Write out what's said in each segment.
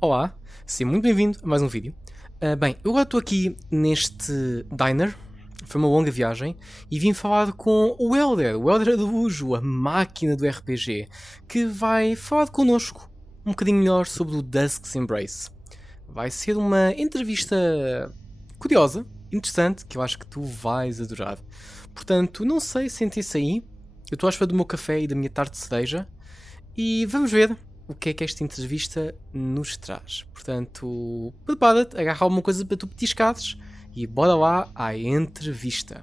Olá, seja muito bem-vindo a mais um vídeo. Bem, eu agora estou aqui neste diner, foi uma longa viagem, e vim falar com o Helder Araújo, a máquina do RPG, que vai falar connosco um bocadinho melhor sobre o Dusk's Embrace. Vai ser uma entrevista curiosa, interessante, que eu acho que tu vais adorar. Portanto, não sei, sentem-se aí, eu estou à espera do meu café e da minha tarte de cereja, e vamos ver o que é que esta entrevista nos traz. Portanto, prepara-te, agarra alguma coisa para tu petiscares e bora lá à entrevista.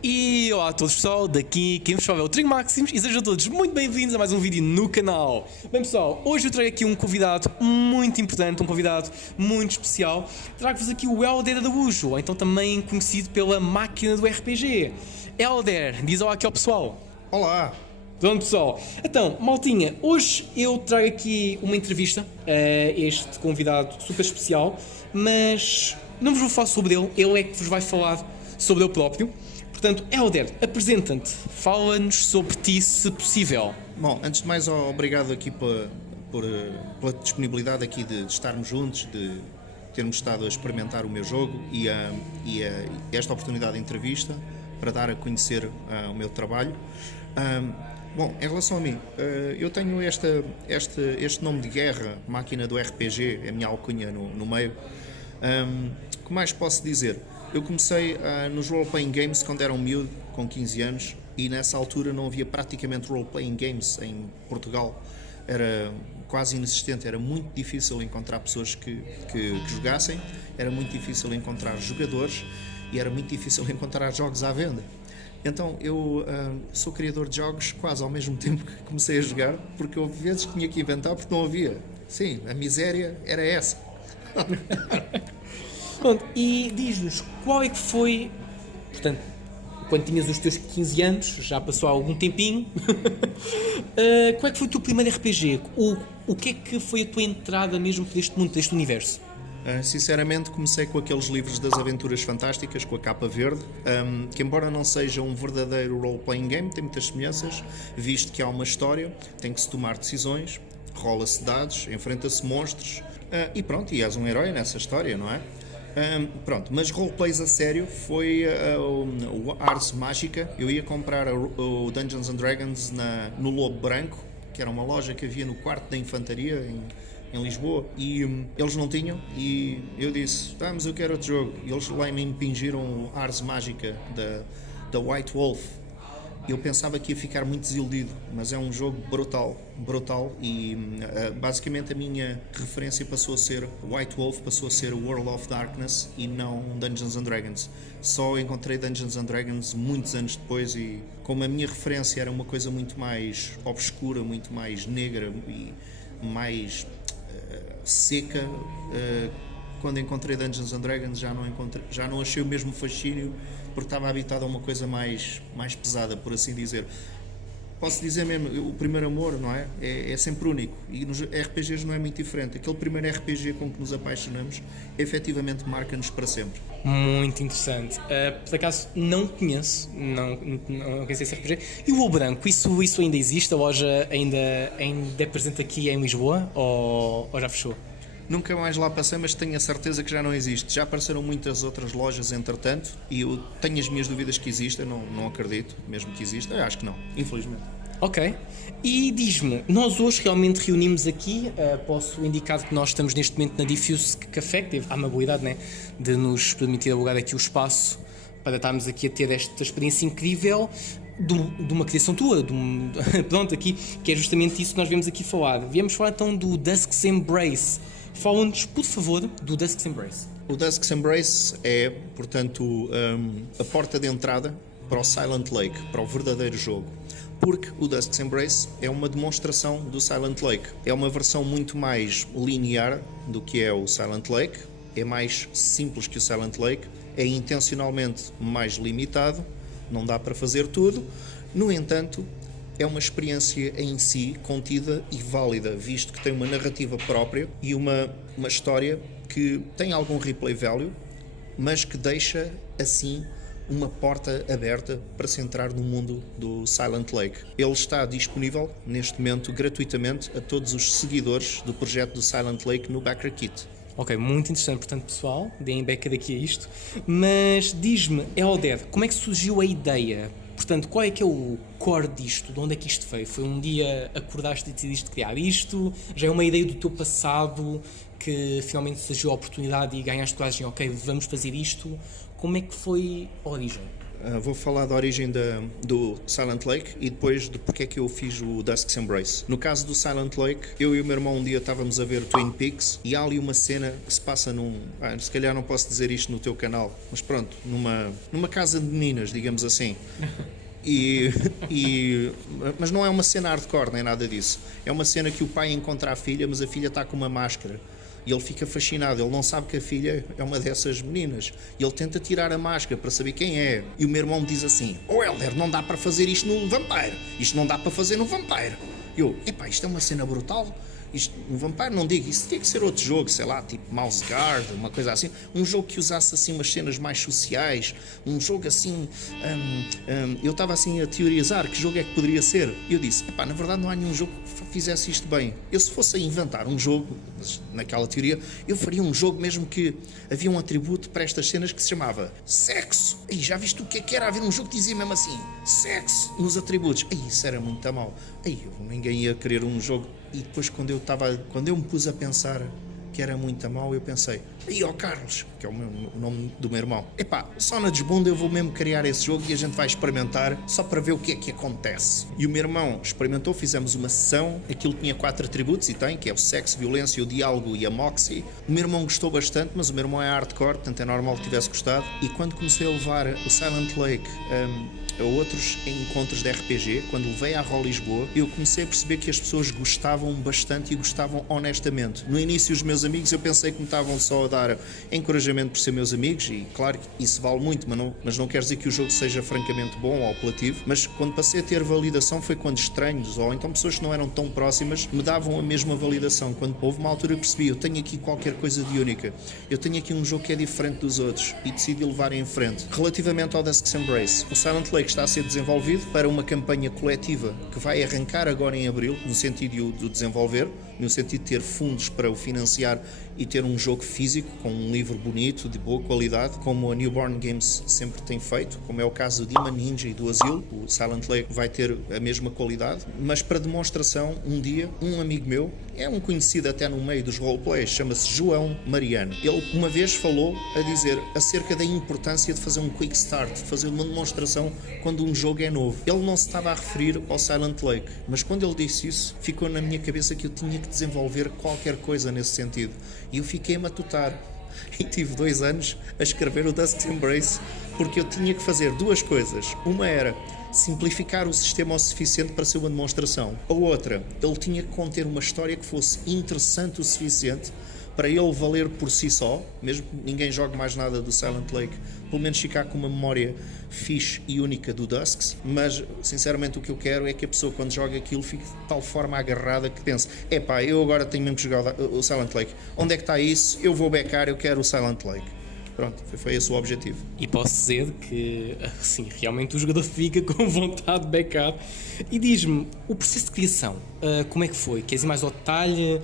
E olá a todos pessoal, daqui quem vos fala é o Trigo Maximus e sejam todos muito bem-vindos a mais um vídeo no canal. Bem pessoal, hoje eu trago aqui um convidado muito importante, um convidado muito especial. Trago-vos aqui o Helder Araújo, ou então também conhecido pela máquina do RPG. Helder, diz olá aqui ao pessoal. Olá! Pronto pessoal, então maltinha, hoje eu trago aqui uma entrevista a este convidado super especial, mas não vos vou falar sobre ele, ele é que vos vai falar sobre ele próprio. Portanto, Helder, apresenta-te, fala-nos sobre ti se possível. Bom, antes de mais, obrigado aqui pela disponibilidade aqui de estarmos juntos, de termos estado a experimentar o meu jogo e esta oportunidade de entrevista para dar a conhecer o meu trabalho. Bom, em relação a mim, eu tenho este nome de guerra, máquina do RPG, é a minha alcunha no meio. O que mais posso dizer? Eu comecei nos role-playing games quando era um miúdo, com 15 anos, e nessa altura não havia praticamente role-playing games em Portugal. Era quase inexistente, era muito difícil encontrar pessoas que jogassem, era muito difícil encontrar jogadores e era muito difícil encontrar jogos à venda. Então eu sou criador de jogos quase ao mesmo tempo que comecei a jogar, porque eu vezes tinha que inventar porque não havia. Sim, a miséria era essa. Pronto, e diz-nos qual é que foi, portanto, quando tinhas os teus 15 anos, já passou há algum tempinho, qual é que foi o teu primeiro RPG? O que é que foi a tua entrada mesmo para este mundo, para este universo? Sinceramente comecei com aqueles livros das aventuras fantásticas com a capa verde, que embora não seja um verdadeiro role-playing game, tem muitas semelhanças, visto que há uma história, tem que se tomar decisões, rola-se dados, enfrenta-se monstros e pronto, e és um herói nessa história, não é? Pronto, mas roleplays a sério foi o Ars Mágica. Eu ia comprar o Dungeons and Dragons no Lobo Branco, que era uma loja que havia no quarto da infantaria em Lisboa, e eles não tinham, e eu disse, mas eu quero outro jogo, e eles lá me impingiram o Ars Mágica da White Wolf. Eu pensava que ia ficar muito desiludido, mas é um jogo brutal, e basicamente a minha referência passou a ser White Wolf, passou a ser World of Darkness e não Dungeons and Dragons. Só encontrei Dungeons and Dragons muitos anos depois, e como a minha referência era uma coisa muito mais obscura, muito mais negra e mais seca, quando encontrei Dungeons and Dragons já não achei o mesmo fascínio, porque estava habitado a uma coisa mais pesada, por assim dizer. Posso dizer mesmo, o primeiro amor, não é? É sempre único, e nos RPGs não é muito diferente. Aquele primeiro RPG com que nos apaixonamos efetivamente marca-nos para sempre. Muito interessante. Por acaso não conheço, não conheço esse RPG. E o Lobo Branco, isso ainda existe? A loja ainda é presente aqui em Lisboa ou já fechou? Nunca mais lá passei, mas tenho a certeza que já não existe. Já apareceram muitas outras lojas entretanto, e eu tenho as minhas dúvidas que existem, não acredito mesmo que exista, acho que não, infelizmente. Ok. E diz-me, nós hoje realmente reunimos aqui, posso indicar que nós estamos neste momento na Diffuse Café, que teve a amabilidade, né, de nos permitir alugar aqui o espaço para estarmos aqui a ter esta experiência incrível de uma criação tua, pronto, aqui, que é justamente isso que nós viemos aqui falar. Viemos falar então do Dusk's Embrace. Fala-nos, por favor, do Dusk's Embrace. O Dusk's Embrace é, portanto, a porta de entrada para o Silent Lake, para o verdadeiro jogo. Porque o Dusk's Embrace é uma demonstração do Silent Lake. É uma versão muito mais linear do que é o Silent Lake, é mais simples que o Silent Lake, é intencionalmente mais limitado, não dá para fazer tudo. No entanto, é uma experiência em si contida e válida, visto que tem uma narrativa própria e uma história que tem algum replay value, mas que deixa assim uma porta aberta para se entrar no mundo do Silent Lake. Ele está disponível neste momento gratuitamente a todos os seguidores do projeto do Silent Lake no Backer Kit. Ok, muito interessante, portanto, pessoal, deem beca daqui a isto. Mas diz-me, Elder, como é que surgiu a ideia? Portanto, qual é que é o core disto? De onde é que isto veio? Foi um dia acordaste e decidiste criar isto? Já é uma ideia do teu passado que finalmente surgiu a oportunidade e ganhaste coragem, ok, vamos fazer isto? Como é que foi a origem? Vou falar da origem do Silent Lake e depois de porque é que eu fiz o Dusk's Embrace. No caso do Silent Lake, eu e o meu irmão um dia estávamos a ver Twin Peaks e há ali uma cena que se passa se calhar não posso dizer isto no teu canal, mas pronto, numa casa de meninas, digamos assim. Mas não é uma cena hardcore nem nada disso. É uma cena que o pai encontra a filha, mas a filha está com uma máscara. E ele fica fascinado, ele não sabe que a filha é uma dessas meninas. E ele tenta tirar a máscara para saber quem é. E o meu irmão me diz assim: Helder, não dá para fazer isto no Vampire. Isto não dá para fazer no Vampire. Isto é uma cena brutal. Isto, no Vampire não digo, isso tinha que ser outro jogo, sei lá, tipo Mouse Guard, uma coisa assim. Um jogo que usasse assim umas cenas mais sociais. Um jogo assim... eu estava assim a teorizar que jogo é que poderia ser. E eu disse, na verdade não há nenhum jogo que fizesse isto bem. Eu se fosse a inventar um jogo, naquela teoria, eu faria um jogo mesmo que havia um atributo para estas cenas que se chamava sexo. E já viste o que é que era haver um jogo que dizia mesmo assim, sexo nos atributos. Isso era muito mal. Ninguém ia querer um jogo. E depois quando eu me pus a pensar que era muito mau, eu pensei, Carlos, que é o nome do meu irmão, só na desbunda eu vou mesmo criar esse jogo e a gente vai experimentar só para ver o que é que acontece. E o meu irmão experimentou, fizemos uma sessão, aquilo tinha 4 atributos e tem, que é o sexo, violência, o diálogo e a moxie. O meu irmão gostou bastante, mas o meu irmão é hardcore, portanto é normal que tivesse gostado. E quando comecei a levar o Silent Lake a outros encontros de RPG, quando levei à Roll Lisboa, eu comecei a perceber que as pessoas gostavam bastante e gostavam honestamente. No início os meus amigos, eu pensei que me estavam só a dar encorajamento por ser meus amigos, e claro que isso vale muito, mas não quer dizer que o jogo seja francamente bom ou apelativo. Mas quando passei a ter validação foi quando estranhos, ou então pessoas que não eram tão próximas, me davam a mesma validação. Quando houve uma altura que percebi, eu tenho aqui qualquer coisa de única, eu tenho aqui um jogo que é diferente dos outros, e decidi levar em frente. Relativamente ao Dusk's Embrace, o Silent Lake está a ser desenvolvido para uma campanha coletiva que vai arrancar agora em abril, no sentido de desenvolver, no sentido de ter fundos para o financiar e ter um jogo físico com um livro bonito, de boa qualidade, como a Newborn Games sempre tem feito, como é o caso do Demon Ninja e do Asilo. O Silent Lake vai ter a mesma qualidade, mas para demonstração, um dia, um amigo meu, é um conhecido até no meio dos roleplays, chama-se João Mariano. Ele uma vez falou a dizer acerca da importância de fazer um quick start, de fazer uma demonstração quando um jogo é novo. Ele não se estava a referir ao Silent Lake, mas quando ele disse isso, ficou na minha cabeça que eu tinha que desenvolver qualquer coisa nesse sentido. E eu fiquei a matutar. E tive 2 anos a escrever o Dusk's Embrace, porque eu tinha que fazer 2 coisas. Uma era simplificar o sistema o suficiente para ser uma demonstração. A outra, ele tinha que conter uma história que fosse interessante o suficiente para ele valer por si só, mesmo que ninguém jogue mais nada do Silent Lake, pelo menos ficar com uma memória fixe e única do Dusks. Mas sinceramente o que eu quero é que a pessoa quando joga aquilo fique de tal forma agarrada que pense, eu agora tenho mesmo que jogar o Silent Lake, onde é que está isso? Eu vou becar, eu quero o Silent Lake. Pronto, foi esse o objetivo. E posso dizer que, assim, realmente o jogador fica com vontade de backup. E diz-me, o processo de criação, como é que foi? Queres ir mais ao detalhe?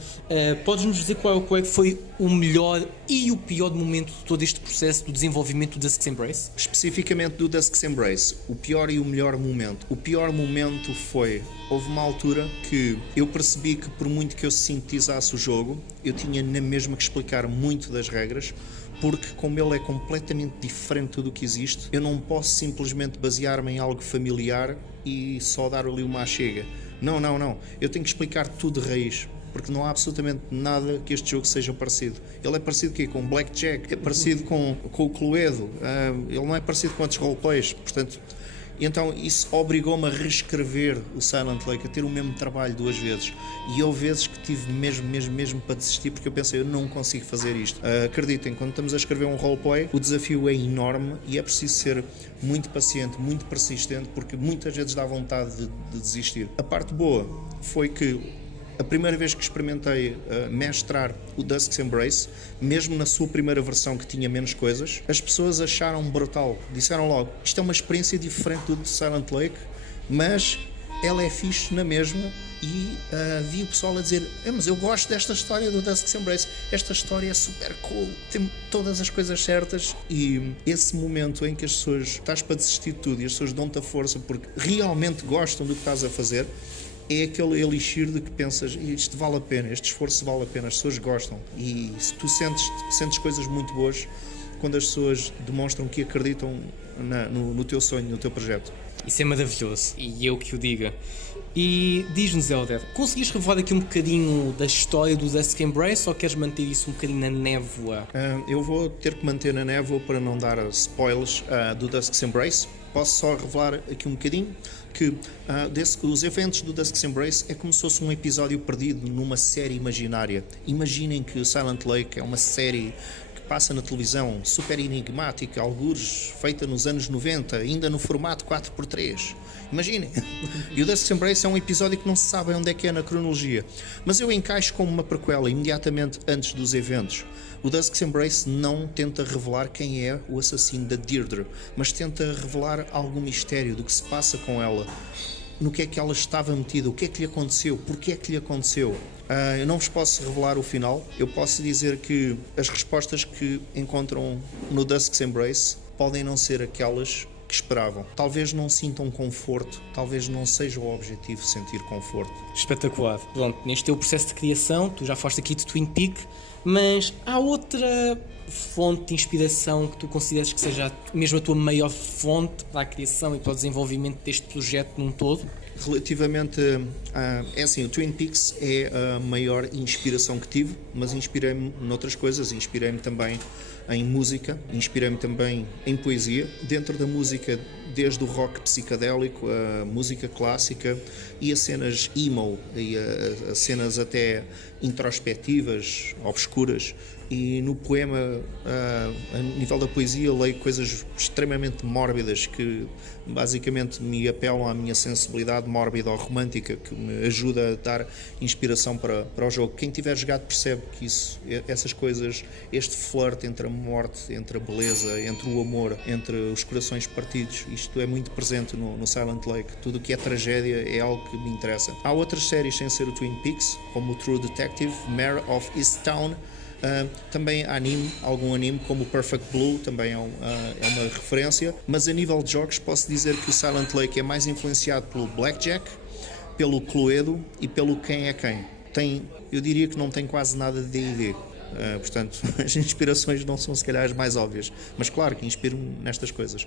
Podes-nos dizer qual é que foi o melhor e o pior momento de todo este processo do desenvolvimento do Dusk's Embrace? Especificamente do Dusk's Embrace, o pior e o melhor momento. O pior momento foi, houve uma altura que eu percebi que por muito que eu sintetizasse o jogo, eu tinha na mesma que explicar muito das regras, porque como ele é completamente diferente do que existe, eu não posso simplesmente basear-me em algo familiar e só dar ali uma chega. Não. Eu tenho que explicar tudo de raiz, porque não há absolutamente nada que este jogo seja parecido. Ele é parecido com Blackjack, é parecido com o Cluedo, ele não é parecido com outros roleplays, portanto... Então isso obrigou-me a reescrever o Silent Lake, a ter o mesmo trabalho 2 vezes. E houve vezes que tive mesmo para desistir, porque eu pensei, eu não consigo fazer isto. Acreditem, quando estamos a escrever um roleplay, o desafio é enorme e é preciso ser muito paciente, muito persistente, porque muitas vezes dá vontade de desistir. A parte boa foi que A primeira vez que experimentei mestrar o Dusk's Embrace, mesmo na sua primeira versão que tinha menos coisas, as pessoas acharam brutal. Disseram logo, isto é uma experiência diferente do de Silent Lake, mas ela é fixe na mesma. E vi o pessoal a dizer, mas eu gosto desta história do Dusk's Embrace, esta história é super cool, tem todas as coisas certas. E esse momento em que as pessoas, estás para desistir de tudo e as pessoas dão-te a força porque realmente gostam do que estás a fazer, é aquele elixir de que pensas, isto vale a pena, este esforço vale a pena, as pessoas gostam. E se tu sentes coisas muito boas quando as pessoas demonstram que acreditam no teu sonho, no teu projeto. Isso é maravilhoso, e eu que o diga. E diz-nos, Elder, conseguiste revelar aqui um bocadinho da história do Dusk's Embrace ou queres manter isso um bocadinho na névoa? Eu vou ter que manter na névoa para não dar spoilers do Dusk's Embrace. Posso só revelar aqui um bocadinho que os eventos do Dusk's Embrace é como se fosse um episódio perdido numa série imaginária. Imaginem que o Silent Lake é uma série que passa na televisão, super enigmática, algures feita nos anos 90, ainda no formato 4x3. Imaginem. E o Dusk's Embrace é um episódio que não se sabe onde é que é na cronologia, mas eu encaixo como uma prequela imediatamente antes dos eventos. O Dusk's Embrace não tenta revelar quem é o assassino da Deirdre, mas tenta revelar algum mistério do que se passa com ela, no que é que ela estava metida, o que é que lhe aconteceu, porque é que lhe aconteceu. Eu não vos posso revelar o final, eu posso dizer que as respostas que encontram no Dusk's Embrace podem não ser aquelas que esperavam. Talvez não sintam conforto, talvez não seja o objetivo sentir conforto. Espetacular. Pronto, neste teu processo de criação, tu já falaste aqui de Twin Peaks, mas há outra fonte de inspiração que tu consideras que seja mesmo a tua maior fonte para a criação e para o desenvolvimento deste projeto num todo? Relativamente é assim, o Twin Peaks é a maior inspiração que tive, mas inspirei-me noutras coisas, inspirei-me também em música, inspirei-me também em poesia, dentro da música desde o rock psicadélico, a música clássica e a cenas emo, e a cenas até introspectivas, obscuras. E no poema, a nível da poesia, leio coisas extremamente mórbidas que basicamente me apelam à minha sensibilidade mórbida ou romântica, que me ajuda a dar inspiração para o jogo. Quem tiver jogado percebe que essas coisas, este flirt entre a morte, entre a beleza, entre o amor, entre os corações partidos, isto é muito presente no Silent Lake. Tudo o que é tragédia é algo que me interessa. Há outras séries sem ser o Twin Peaks, como o True Detective, Mare of Easttown. Também algum anime como o Perfect Blue também é uma referência, mas a nível de jogos posso dizer que o Silent Lake é mais influenciado pelo Blackjack, pelo Cluedo e pelo Quem é Quem. Eu diria que não tem quase nada de D&D. Portanto, as inspirações não são se calhar as mais óbvias, mas claro que inspiram-me nestas coisas.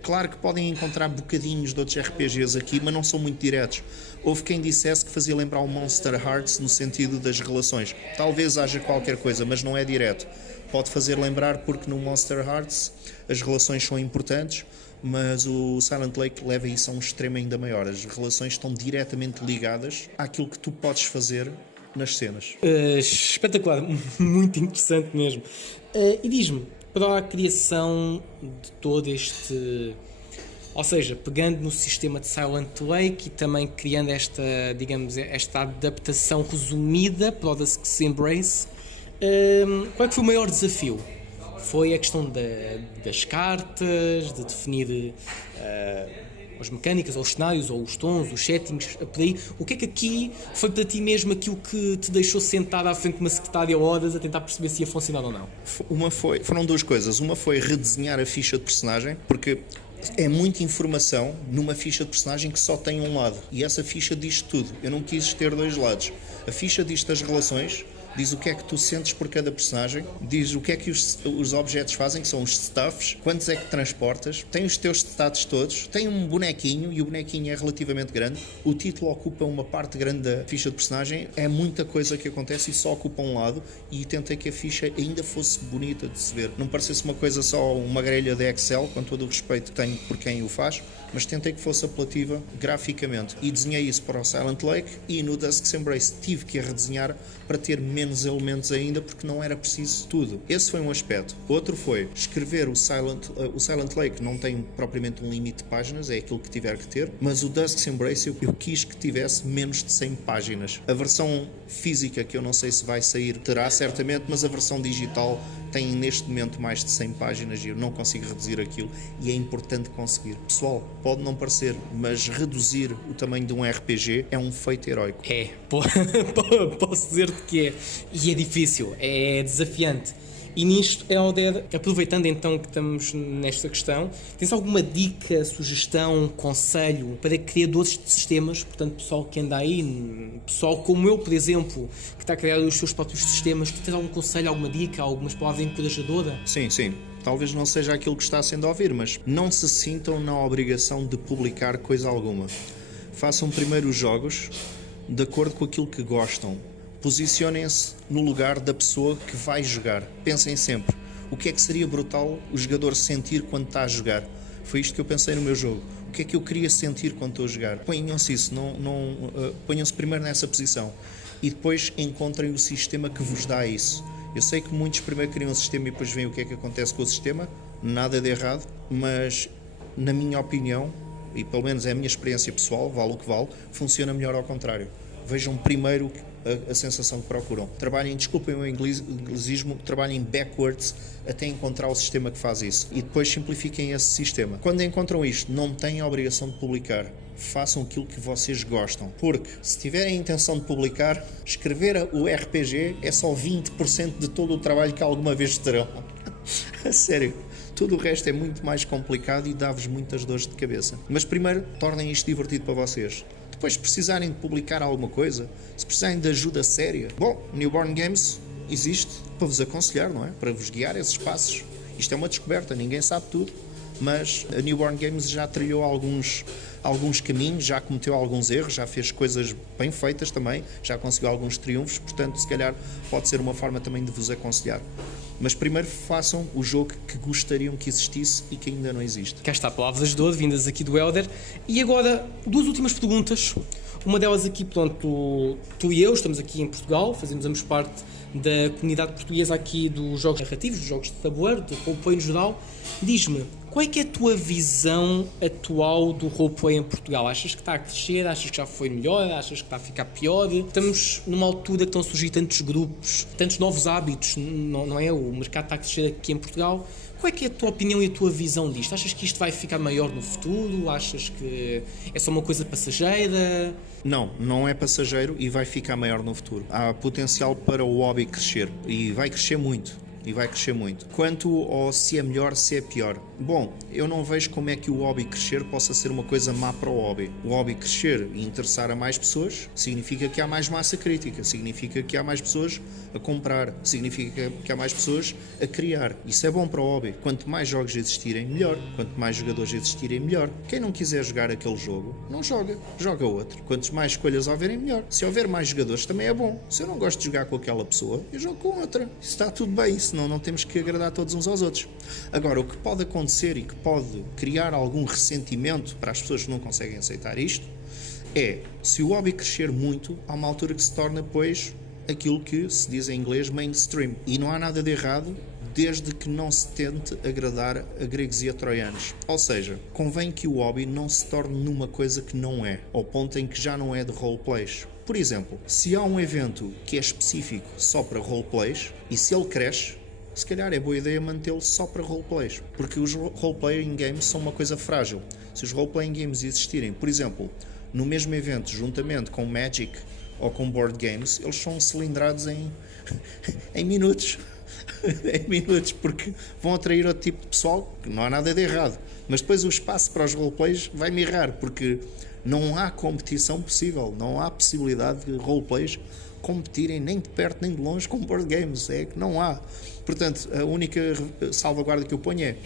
Claro que podem encontrar bocadinhos de outros RPGs aqui, mas não são muito diretos. Houve quem dissesse que fazia lembrar o Monster Hearts no sentido das relações. Talvez haja qualquer coisa, mas não é direto. Pode fazer lembrar porque no Monster Hearts as relações são importantes, mas o Silent Lake leva isso a um extremo ainda maior. As relações estão diretamente ligadas àquilo que tu podes fazer nas cenas. Espetacular, muito interessante mesmo. E diz-me, para a criação de todo este... Ou seja, pegando no sistema de Silent Lake e também criando esta adaptação resumida para o Dusk's Embrace, qual é que foi o maior desafio? Foi a questão das cartas, de definir as mecânicas, ou os cenários, ou os tons, os settings, por aí. O que é que aqui foi para ti mesmo aquilo que te deixou sentado à frente de uma secretária horas a tentar perceber se ia funcionar ou não? Foram duas coisas. Uma foi redesenhar a ficha de personagem, porque é muita informação numa ficha de personagem que só tem um lado. E essa ficha diz tudo. Eu não quis ter dois lados. A ficha diz-te as relações, diz o que é que tu sentes por cada personagem, diz o que é que os objetos fazem, que são os stuffs, quantos é que transportas, tem os teus status todos, tem um bonequinho e o bonequinho é relativamente grande, o título ocupa uma parte grande da ficha de personagem, é muita coisa que acontece e só ocupa um lado, e tentei que a ficha ainda fosse bonita de se ver, não parecesse uma coisa só uma grelha de Excel, com todo o respeito que tenho por quem o faz, mas tentei que fosse apelativa graficamente. E desenhei isso para o Silent Lake, e no Dusk's Embrace tive que a redesenhar para ter menos elementos ainda, porque não era preciso tudo. Esse foi um aspecto. Outro foi escrever o Silent Lake, não tem propriamente um limite de páginas, é aquilo que tiver que ter, mas o Dusk's Embrace eu quis que tivesse menos de 100 páginas. A versão física, que eu não sei se vai sair, terá certamente, mas a versão digital tem neste momento mais de 100 páginas e eu não consigo reduzir aquilo, e é importante conseguir. Pessoal, pode não parecer, mas reduzir o tamanho de um RPG é um feito heroico. É, posso dizer-te que é. E é difícil, é desafiante. E nisto, Helder, aproveitando então que estamos nesta questão, tens alguma dica, sugestão, conselho para criadores de sistemas, portanto pessoal que anda aí, pessoal como eu, por exemplo, que está a criar os seus próprios sistemas, tu tens algum conselho, alguma dica, algumas palavras encorajadoras? Sim. Talvez não seja aquilo que está sendo a ouvir, mas não se sintam na obrigação de publicar coisa alguma. Façam primeiro os jogos de acordo com aquilo que gostam. Posicionem-se no lugar da pessoa que vai jogar. Pensem sempre, o que é que seria brutal o jogador sentir quando está a jogar? Foi isto que eu pensei no meu jogo. O que é que eu queria sentir quando estou a jogar? Ponham-se isso, ponham-se primeiro nessa posição e depois encontrem o sistema que vos dá isso. Eu sei que muitos primeiro criam um sistema e depois veem o que é que acontece com o sistema. Nada de errado, mas na minha opinião, e pelo menos é a minha experiência pessoal, vale o que vale, funciona melhor ao contrário. Vejam primeiro a sensação que procuram. Trabalhem, desculpem o inglesismo, trabalhem backwards até encontrar o sistema que faz isso. E depois simplifiquem esse sistema. Quando encontram isto, não têm a obrigação de publicar. Façam aquilo que vocês gostam. Porque se tiverem a intenção de publicar, escrever o RPG é só 20% de todo o trabalho que alguma vez terão. A sério. Tudo o resto é muito mais complicado e dá-vos muitas dores de cabeça. Mas primeiro, tornem isto divertido para vocês. Depois, se precisarem de publicar alguma coisa, se precisarem de ajuda séria, bom, Newborn Games existe para vos aconselhar, não é? Para vos guiar esses passos. Isto é uma descoberta, ninguém sabe tudo, mas a Newborn Games já trilhou alguns caminhos, já cometeu alguns erros, já fez coisas bem feitas também, já conseguiu alguns triunfos, portanto, se calhar pode ser uma forma também de vos aconselhar. Mas primeiro façam o jogo que gostariam que existisse e que ainda não existe. Cá está, palavras de dor vindas aqui do Helder. E agora, duas últimas perguntas. Uma delas aqui, portanto, tu e eu estamos aqui em Portugal, fazemos parte da comunidade portuguesa aqui dos jogos narrativos, dos jogos de tabuleiro, do roleplay no geral. Diz-me, qual é que é a tua visão atual do roleplay em Portugal? Achas que está a crescer? Achas que já foi melhor? Achas que está a ficar pior? Estamos numa altura que estão a surgir tantos grupos, tantos novos hábitos, não é? O mercado está a crescer aqui em Portugal. Qual é que é a tua opinião e a tua visão disto? Achas que isto vai ficar maior no futuro? Achas que é só uma coisa passageira? Não é passageiro e vai ficar maior no futuro. Há potencial para o hobby crescer e vai crescer muito. Quanto ao se é melhor, se é pior, bom, eu não vejo como é que o hobby crescer possa ser uma coisa má para o hobby. O hobby crescer e interessar a mais pessoas significa que há mais massa crítica, significa que há mais pessoas a comprar, significa que há mais pessoas a criar. Isso é bom para o hobby. Quanto mais jogos existirem, melhor. Quanto mais jogadores existirem, melhor. Quem não quiser jogar aquele jogo, não joga outro. Quantas mais escolhas houverem, melhor. Se houver mais jogadores, também é bom. Se eu não gosto de jogar com aquela pessoa, eu jogo com outra. Isso está tudo bem, senão não temos que agradar todos uns aos outros. Agora, o que pode acontecer e que pode criar algum ressentimento para as pessoas que não conseguem aceitar isto é, se o hobby crescer muito, há uma altura que se torna, pois, aquilo que se diz em inglês mainstream. E não há nada de errado desde que não se tente agradar a gregos e a troianos. Ou seja, convém que o hobby não se torne numa coisa que não é, ao ponto em que já não é de roleplays. Por exemplo, se há um evento que é específico só para roleplays, e se ele cresce, se calhar é boa ideia mantê-lo só para roleplays, porque os roleplaying games são uma coisa frágil. Se os roleplaying games existirem, por exemplo, no mesmo evento, juntamente com Magic ou com board games, eles são cilindrados em minutos. Em minutos, porque vão atrair outro tipo de pessoal, que não há nada de errado. Mas depois o espaço para os roleplays vai mirrar, porque não há competição possível, não há possibilidade de roleplays competirem nem de perto nem de longe com board games, é que não há. Portanto, a única salvaguarda que eu ponho é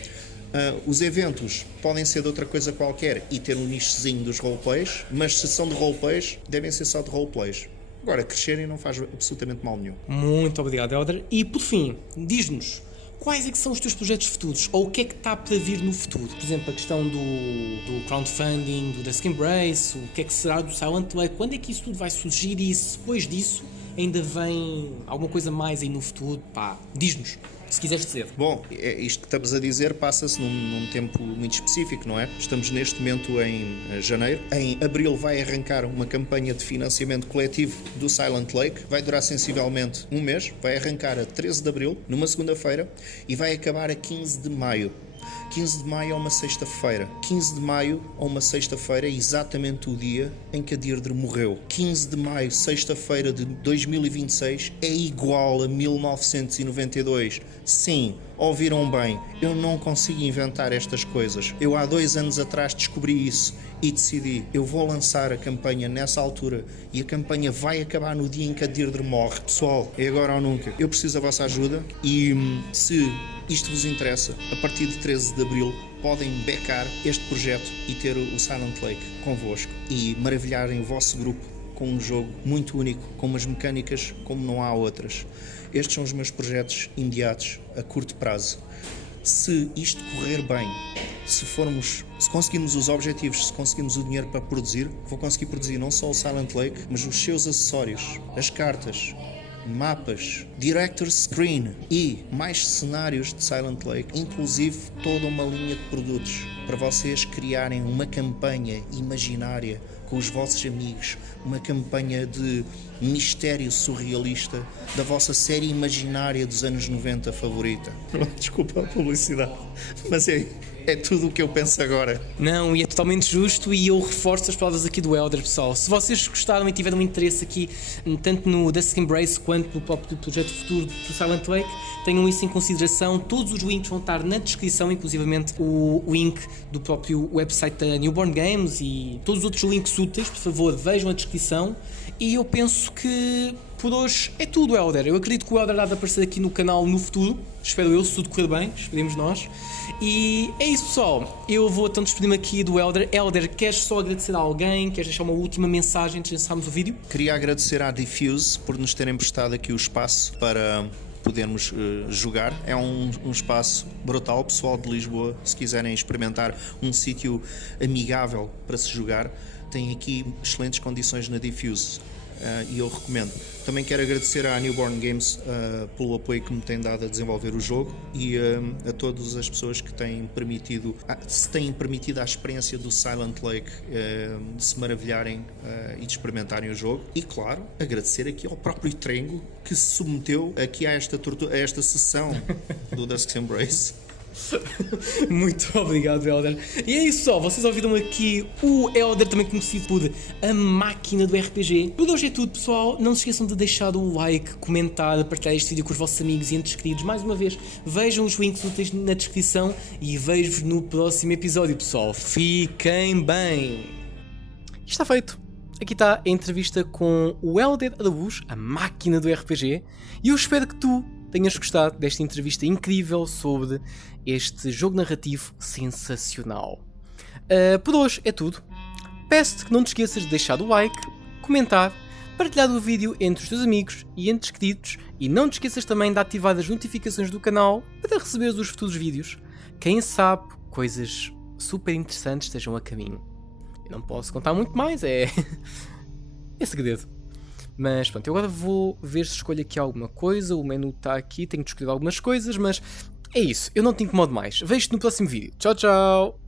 os eventos podem ser de outra coisa qualquer e ter um nichozinho dos roleplays, mas se são de roleplays, devem ser só de roleplays. Agora, crescerem não faz absolutamente mal nenhum. Muito obrigado, Helder. E por fim, diz-nos, quais é que são os teus projetos futuros? Ou o que é que está para vir no futuro? Por exemplo, a questão do crowdfunding, do Dusk Embrace, o que é que será do Silent Lake, quando é que isso tudo vai surgir e se depois disso ainda vem alguma coisa mais aí no futuro? Pá, diz-nos, se quiseres dizer. Bom, isto que estamos a dizer passa-se num tempo muito específico, não é? Estamos neste momento em janeiro. Em abril vai arrancar uma campanha de financiamento coletivo do Silent Lake. Vai durar sensivelmente um mês. Vai arrancar a 13 de abril, numa segunda-feira, e vai acabar a 15 de maio. 15 de maio é uma sexta-feira. 15 de maio é uma sexta-feira, é exatamente o dia em que a Deirdre morreu. 15 de maio, sexta-feira de 2026, é igual a 1992. Sim, ouviram bem, eu não consigo inventar estas coisas. Eu há 2 anos atrás descobri isso e decidi, eu vou lançar a campanha nessa altura e a campanha vai acabar no dia em que a Deirdre morre. Pessoal, é agora ou nunca. Eu preciso da vossa ajuda e se isto vos interessa, a partir de 13 de abril podem backar este projeto e ter o Silent Lake convosco e maravilharem o vosso grupo com um jogo muito único, com umas mecânicas como não há outras. Estes são os meus projetos imediatos, a curto prazo. Se isto correr bem, se conseguirmos os objetivos, se conseguirmos o dinheiro para produzir, vou conseguir produzir não só o Silent Lake, mas os seus acessórios, as cartas, mapas, director's screen e mais cenários de Silent Lake, inclusive toda uma linha de produtos para vocês criarem uma campanha imaginária com os vossos amigos, uma campanha de mistério surrealista da vossa série imaginária dos anos 90 favorita. Desculpa a publicidade, mas é tudo o que eu penso agora. Não, e é totalmente justo e eu reforço as palavras aqui do Elder, pessoal. Se vocês gostaram e tiveram interesse aqui, tanto no Dusk Embrace quanto no próprio projeto futuro do Silent Lake, tenham isso em consideração. Todos os links vão estar na descrição, inclusivamente o link do próprio website da Newborn Games e todos os outros links úteis. Por favor, vejam a descrição. E eu penso que por hoje é tudo, Elder. Eu acredito que o Elder há de aparecer aqui no canal no futuro. Espero eu, se tudo correr bem, esperemos nós. E é isso, pessoal. Eu vou então despedir-me aqui do Elder. Elder, queres só agradecer a alguém? Queres deixar uma última mensagem antes de encerrarmos o vídeo? Queria agradecer à Diffuse por nos terem prestado aqui o espaço para podermos jogar. É um espaço brutal, pessoal de Lisboa, se quiserem experimentar um sítio amigável para se jogar, tem aqui excelentes condições na Diffuse. E eu recomendo. Também quero agradecer à Newborn Games pelo apoio que me tem dado a desenvolver o jogo e a todas as pessoas que se têm permitido a experiência do Silent Lake de se maravilharem e de experimentarem o jogo. E claro, agradecer aqui ao próprio Trengo que se submeteu aqui a esta sessão do Dusk Embrace. Muito obrigado, Elder. E é isso só, vocês ouviram aqui o Elder, também conhecido por a máquina do RPG. Por hoje é tudo, pessoal. Não se esqueçam de deixar o like, comentar, partilhar este vídeo com os vossos amigos e entes queridos. Mais uma vez, vejam os links úteis na descrição e vejo-vos no próximo episódio, pessoal. Fiquem bem. Está feito. Aqui está a entrevista com o Elder Araújo, a máquina do RPG, e eu espero que tu tenhas gostado desta entrevista incrível sobre este jogo narrativo sensacional. Por hoje é tudo. Peço-te que não te esqueças de deixar o like, comentar, partilhar o vídeo entre os teus amigos e entes queridos e não te esqueças também de ativar as notificações do canal para receber os futuros vídeos. Quem sabe coisas super interessantes estejam a caminho. Eu não posso contar muito mais, é segredo. Mas pronto, eu agora vou ver se escolho aqui alguma coisa. O menu está aqui, tenho de escolher algumas coisas, mas é isso. Eu não te incomodo mais. Vejo-te no próximo vídeo. Tchau, tchau!